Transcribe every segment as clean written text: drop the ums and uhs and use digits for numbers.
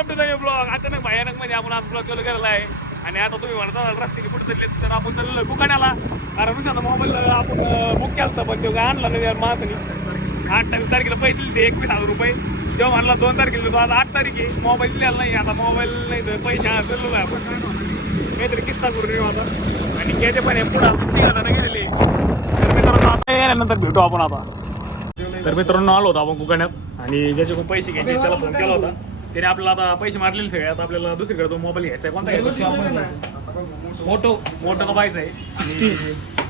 Welcome to the blog. अचानक भयानक मध्ये आपण आज ब्लॉग चालू केलेला आहे आणि आता तुम्ही म्हणता रस्त्याने कुठे चालले तर आपण चाललो कुकाण्याला. कारण दुसऱ्या मोबाईल आपण बुक केला होता पण तो काय आणला नाही माणसाने. 28 तारखेला पैसे दिले 21,000 रुपये. तेव्हा म्हणला 2 तारखेला तो आज 8 तारीख आहे. मोबाईल दिलेला नाही. आता मोबाईल नाही तर पैसे चाललो आहे आपण काहीतरी किस्सा करून येऊ आता. आणि घ्यायचे पण आहे पुढं 3 जण गेलेले. तर मित्रांनो आता येण्यानंतर भेटू आपण आता. तर मित्रांनो आलो होतो आपण कुकाण्यात आणि ज्याचे खूप पैसे घ्यायचे त्याला फोन केला होता. त्याने आपल्याला आता पैसे मारलेले सगळे. आता आपल्याला दुसरीकडे तो मोबाईल घ्यायचा आहे. कोणता घ्यायचा? मोटो का पाहायचा आहे.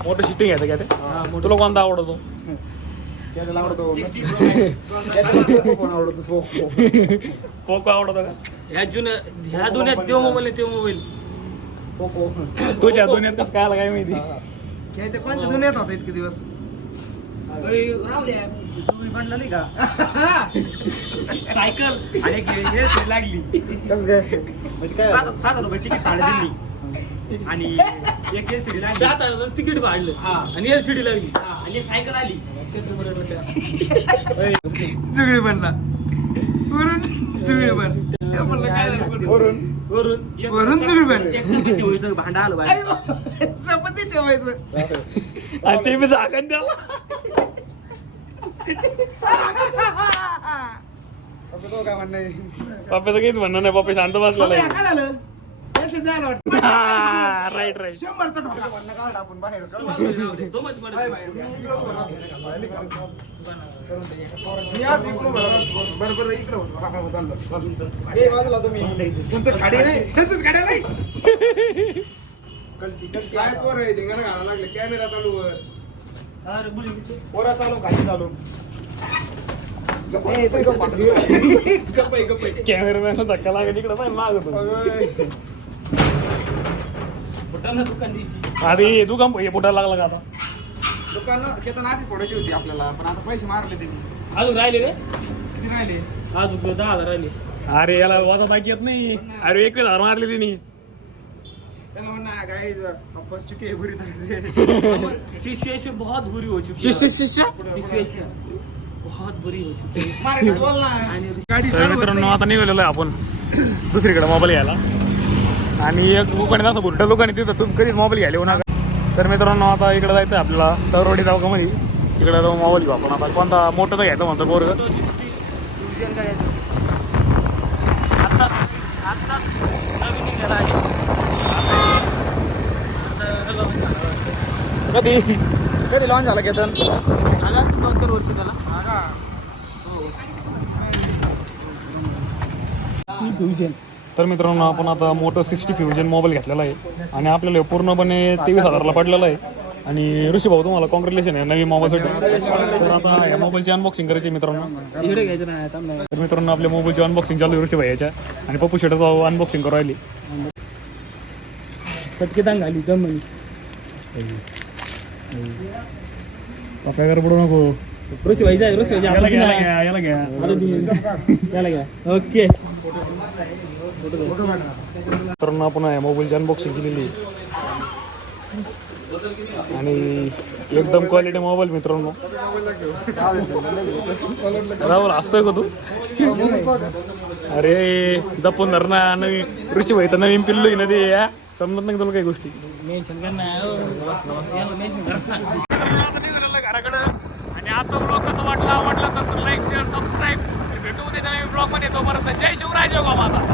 मोटो शिफ्टिंग घ्यायचा का ते? तुला कोणता आवडतो? पोको आवडतो का? ह्या दुनियात तो मोबाईल आहे, तो मोबाईल तुझ्या दुनियात कसं काय आला काय माहिती. कोणत्या दुनियात होता इतके दिवस म्हणलं नाही का सायकल आणि हे लागली म्हणजे काय 7,000 रुपये तिकीट भाडं दिली आणि एक एलसीडी लागली 7,000 तिकीट भाडलं आणि एलसीडी लागली आणि सायकल आली जुगडी बनला जुगडी बन वरून जुगडी बन भांडा आलं चपाती ठेवायचं आणि ते मी झाकण द्याला. पप्पाचं काहीच म्हणणं नाही. पप्पा शांत बसलेला आहे. Right right. 100चा ठोका म्हणणं काढ आपण बाहेर बरोबर इकडे होतो तुम्ही संतोष खाडे नाही संतोष खाडे नाही काय पोर आहे धिंगाणं घालायला लागले कॅमेरा चालू वर पोरा चालू खाली चालू कॅमेरामॅनला धक्का लागेल इकडे पण मागतो. अरे दुकान फुटायला लागला का आता? दुकान केतन आधी फोडायची होती आपल्याला पण आता पैसे मारले त्यांनी. अजून राहिले रे किती राहिले? अजून 10,000 राहिले. अरे याला वाजा बाकी येत नाही. अरे 21,000 मारले तिने. त्याला म्हणा गाइस फंस चुके हैं बुरी तरह से. सिचुएशन बहुत बुरी हो चुकी है. सिचुएशन बहुत बुरी हो चुकी है. मराठीत बोल ना. गाडी तर मित्रांनो आता निघालेलो आहे आपण दुसरीकडे मोबाईल घ्यायला. आणि एक दुकानात असं भुरट्या दुकान तिथं तुम्ही कधीच मोबाईल घ्यायला येऊ नका. तर मित्रांनो आता इकडे जायचं आहे आपल्याला तरवडी चौकामध्ये. इकडे जाऊन मोबाईल घेऊ आपण. आता कोणता मोठा घ्यायचा म्हणतो पोरग. कधी कधी लॉन्च झाला केतन? झाला असं 2-4 वर्ष त्याला. तर मित्रांनो आपण आता मोटो 60 फ्युजन मोबाईल घेतलेला आहे आणि आपल्याला पूर्णपणे 23,000ला पडलेला आहे. आणि ऋषी भाऊ तुम्हाला कॉंग्रॅच्युलेशन आहे नवीन मोबाईलसाठी. तर आता या मोबाईलची अनबॉक्सिंग करायची आहे मित्रांनो. इकडे घ्यायचं नाही. तर मित्रांनो आपल्या मोबाईलची अनबॉक्सिंग चालू आहे ऋषी भाईच्या आणि पप्पू शेटाचं अनबॉक्सिंग करू राहिली. कटके दांग घाली गम म्हणे पप्पाकडे पडू नको. ऋषी भाईचा आहे. ऋषी याला घ्या याला घ्या. याला घ्या. ओके. मित्रांनो आपण या मोबाईलची अनबॉक्सिंग केलेली आणि एकदम क्वालिटी मोबाईल मित्रांनो. राहुल हसतोय का तू? अरे जपून धर ना. नवीन ऋषी भाई तर नवीन पिल्लू आहे ना ते. या समजत नाही तुला काही गोष्टी. मेन्शन करणार घराकडं. आणि आता ब्लॉग कसा वाटला तर लाईक शेअर सबस्क्राईब भेटू उद्या नवीन ब्लॉग मध्ये. तोपर्यंत जय शिवराय जय गोमाता.